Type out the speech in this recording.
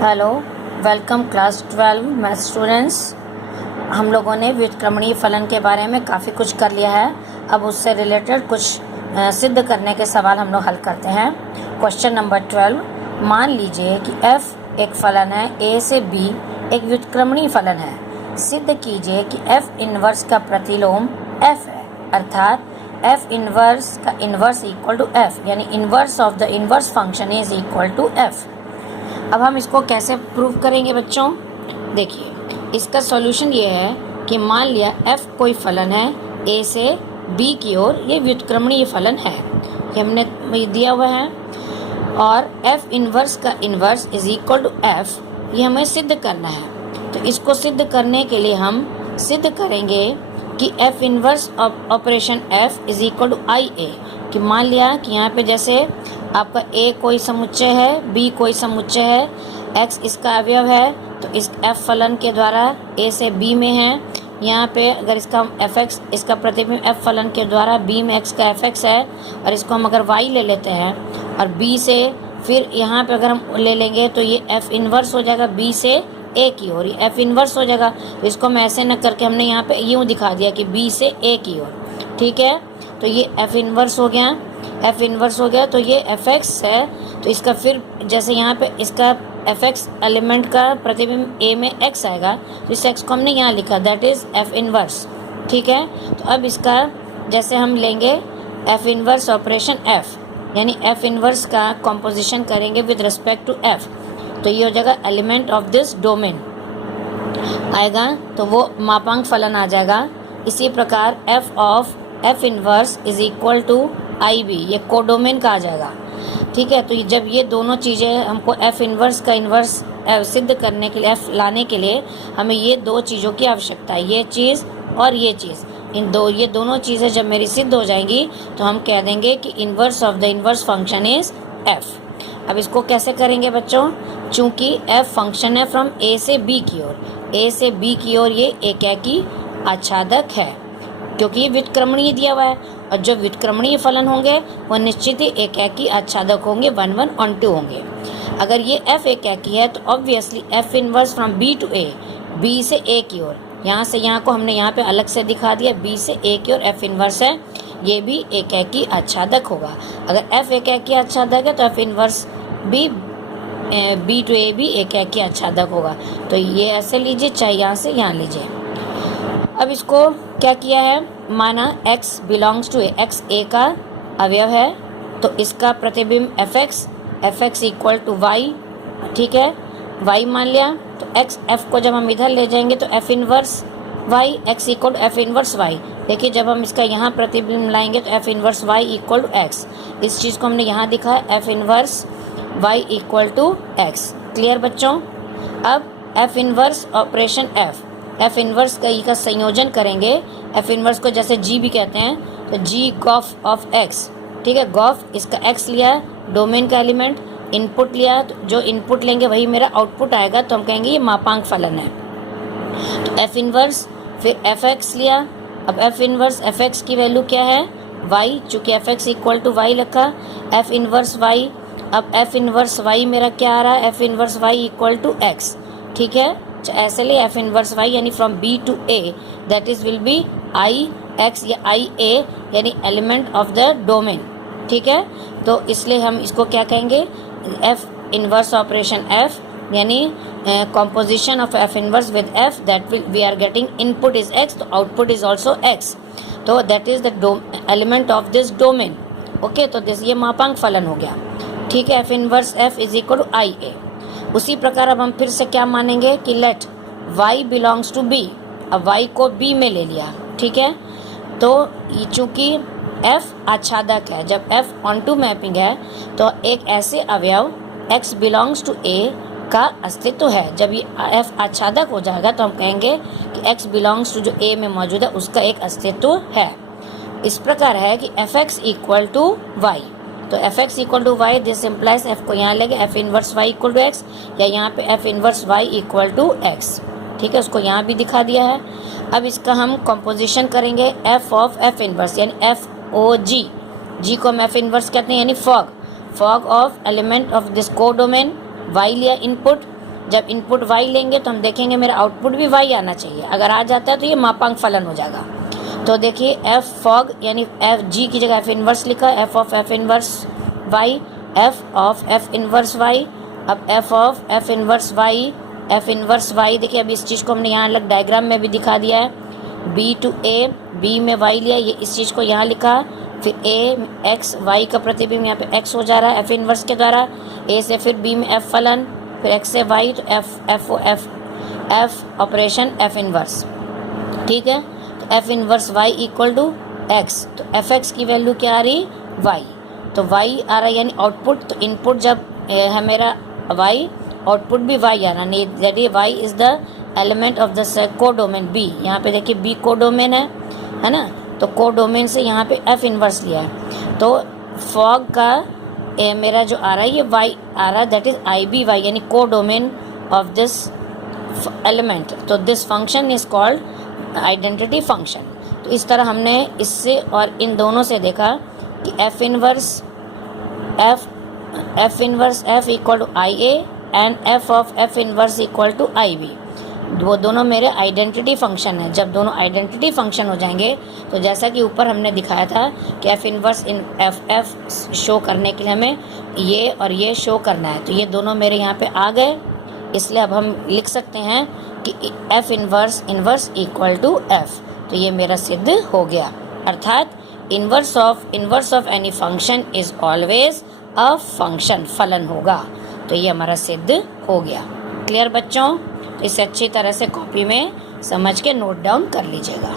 Hello, welcome class 12 math students. हम लोगों ने व्युत्क्रमणीय फलन के बारे में काफ़ी कुछ कर लिया है। अब उससे रिलेटेड कुछ सिद्ध करने के सवाल हम लोग हल करते हैं। क्वेश्चन नंबर 12, मान लीजिए कि f एक फलन है, a से b एक व्युत्क्रमणीय फलन है। सिद्ध कीजिए कि f इन्वर्स का प्रतिलोम f है, अर्थात f इन्वर्स का इन्वर्स इक्वल टू f, यानी inverse of the inverse function is equal to f। अब हम इसको कैसे प्रूव करेंगे बच्चों? देखिए, इसका सॉल्यूशन ये है कि मान लिया f कोई फलन है a से b की ओर, ये व्युत्क्रमणीय फलन है, ये हमने दिया हुआ है, और f इन्वर्स का inverse is equal to f, ये हमें सिद्ध करना है। तो इसको सिद्ध करने के लिए हम सिद्ध करेंगे कि f inverse operation f is equal to I A, कि मान लिया कि यहाँ पे जैसे आपका a कोई समुच्चय है, b कोई समुच्चय है, x इसका अवयव है, तो इस f फलन के द्वारा a से b में है। यहाँ पे अगर इसका fx, इसका प्रतिबिंब f फलन के द्वारा b में x का fx है, और इसको हम अगर y ले लेते हैं और b से फिर यहाँ पे अगर हम ले लेंगे तो ये f इन्वर्स हो जाएगा b से a की ओर, ये f इन्वर्स हो जाएगा। तो इसको मैं ऐसे न करके हमने यहाँ पे यूँ दिखा दिया कि b से a की ओर, ठीक है। तो ये f इन्वर्स हो गया, f इन्वर्स हो गया, तो ये fx है। तो इसका फिर जैसे यहाँ पे इसका fx एलिमेंट का प्रतिबिंब a में x आएगा, तो इस x को हमने यहाँ लिखा, दैट इज़ f इन्वर्स, ठीक है। तो अब इसका जैसे हम लेंगे f इन्वर्स ऑपरेशन f, यानी f इन्वर्स का कॉम्पोजिशन करेंगे विद रिस्पेक्ट टू f, तो ये हो जाएगा एलिमेंट ऑफ दिस डोमेन आएगा, तो वो मापांक फलन आ जाएगा। इसी प्रकार f of f inverse is equal to I B, ये कोडोमेन का आ जाएगा, ठीक है। तो जब ये दोनों चीज़ें हमको f इन्वर्स का इन्वर्स सिद्ध करने के लिए, f लाने के लिए हमें ये दो चीज़ों की आवश्यकता है, ये चीज़ और ये चीज़। ये दोनों चीज़ें जब मेरी सिद्ध हो जाएंगी तो हम कह देंगे कि inverse of the inverse function is f। अब इसको कैसे करेंगे बच्चों? चूँकि f फंक्शन है फ्रॉम a से b की ओर, a से b की ओर ये एकाकी आच्छादक है, क्योंकि ये व्युत्क्रमणीय दिया हुआ है, और जो व्युत्क्रमणीय फलन होंगे वो निश्चित ही एकाकी आच्छादक होंगे, 1 1 और 2 होंगे। अगर ये f एकाकी है तो obviously f inverse from b to a, b से a की ओर, यहाँ से यहाँ को हमने यहाँ पे अलग से दिखा दिया, b से a की ओर f इन्वर्स है, ये भी एकाकी आच्छादक होगा। अगर f एकाकी आच्छादक है तो f inverse b to a भी एकाकी आच्छादक होगा। तो ये ऐसे लीजिए, चाहे यहाँ से यहाँ लीजिए। अब इसको क्या किया है, माना x belongs to a, x a का अवयव है, तो इसका प्रतिबिंब fx इक्वल टू y, ठीक है, y मान लिया। तो f को जब हम इधर ले जाएंगे तो f inverse y, x equal to f inverse y। देखिए, जब हम इसका यहाँ प्रतिबिंब लाएंगे तो f inverse y equal to x, इस चीज़ को हमने यहाँ दिखा है, f inverse y equal to x। Clear बच्चों? अब f inverse operation f inverse का संयोजन करेंगे। f इन्वर्स को जैसे g भी कहते हैं, तो g गॉफ ऑफ x, ठीक है, गॉफ इसका x लिया, डोमेन का एलिमेंट, इनपुट लिया, तो जो इनपुट लेंगे वही मेरा आउटपुट आएगा, तो हम कहेंगे ये मापांक फलन है। तो f इन्वर्स फिर fx लिया, अब f इन्वर्स fx की वैल्यू क्या है, y, चूँकि fx इक्वल टू y रखा, f इन्वर्स y, अब f इन्वर्स y मेरा क्या आ रहा है, f inverse y equal to x, ठीक है। ऐसे लिए f इन्वर्स y यानी from b to a, that is will be I x या आई a, यानी एलिमेंट ऑफ द डोमेन, ठीक है। तो इसलिए हम इसको क्या कहेंगे, f इन्वर्स ऑपरेशन f, यानी composition of f inverse with f, that will we are getting input is x, तो आउटपुट इज ऑल्सो x, तो that is the element of this domain. Okay, तो दिस ये मापांक फलन हो गया, ठीक है। f inverse f is equal to I A. उसी प्रकार अब हम फिर से क्या मानेंगे कि let y belongs to b, अब y को b में ले लिया, ठीक है। तो चूँकि f आच्छादक है, जब f ऑनटू मैपिंग है तो एक ऐसे अवयव x बिलोंग्स टू a का अस्तित्व है। जब ये f आच्छादक हो जाएगा तो हम कहेंगे कि x बिलोंग्स टू जो a में मौजूद है उसका एक अस्तित्व है। इस प्रकार है कि fx इक्वल टू y, तो fx equal to y, this implies f को यहाँ लेंगे f inverse y equal to x, या यहाँ पे f inverse y equal to x, ठीक है, उसको यहाँ भी दिखा दिया है। अब इसका हम कॉम्पोजिशन करेंगे f ऑफ f इन्वर्स, यानी f o g, g को हम f इन्वर्स कहते हैं, यानी fog of element of this codomain, y लिया इनपुट, जब इनपुट y लेंगे तो हम देखेंगे मेरा आउटपुट भी y आना चाहिए। अगर आ जाता है तो ये मापांक फलन हो जाएगा। तो देखिए f फॉग यानी f g की जगह f इनवर्स लिखा है, f of f inverse y, f of f inverse y। अब f of f inverse y देखिए, अब इस चीज़ को हमने यहाँ अलग डायग्राम में भी दिखा दिया है। b टू a, b में y लिया, ये इस चीज़ को यहाँ लिखा, फिर a x, y का प्रतिबिंब यहाँ पे x हो जा रहा है f इनवर्स के द्वारा, a से फिर b में f फलन, फिर x से y, तो f ऑपरेशन f इनवर्स। ठीक है, तो f inverse y equal to x, तो एफ एक्स की वैल्यू क्या आ रही, y, तो y आ रहा है यानी आउटपुट। तो इनपुट जब है मेरा y, आउटपुट भी y आ रहा है, that is y is the element of the codomain b। यहाँ पे देखिए b कोडोमेन है ना, तो कोडोमेन से यहाँ पे f इनवर्स लिया है। तो फॉग का मेरा जो आ रहा है ये y आ रहा है, दैट इज IBY यानी कोडोमेन ऑफ दिस एलिमेंट। तो this function is called identity function. तो इस तरह हमने इससे और इन दोनों से देखा कि f inverse f equal to IA and f of f inverse equal to IB, वो दोनों मेरे आइडेंटिटी फंक्शन है। जब दोनों आइडेंटिटी फंक्शन हो जाएंगे तो जैसा कि ऊपर हमने दिखाया था कि f इनवर्स इन f शो करने के लिए हमें ये और ये शो करना है, तो ये दोनों मेरे यहाँ पे आ गए। इसलिए अब हम लिख सकते हैं कि f inverse equal to f, तो ये मेरा सिद्ध हो गया। अर्थात inverse of any function is always a function, फलन होगा। तो ये हमारा सिद्ध हो गया। क्लियर बच्चों? इसे अच्छी तरह से कॉपी में समझ के नोट डाउन कर लीजिएगा।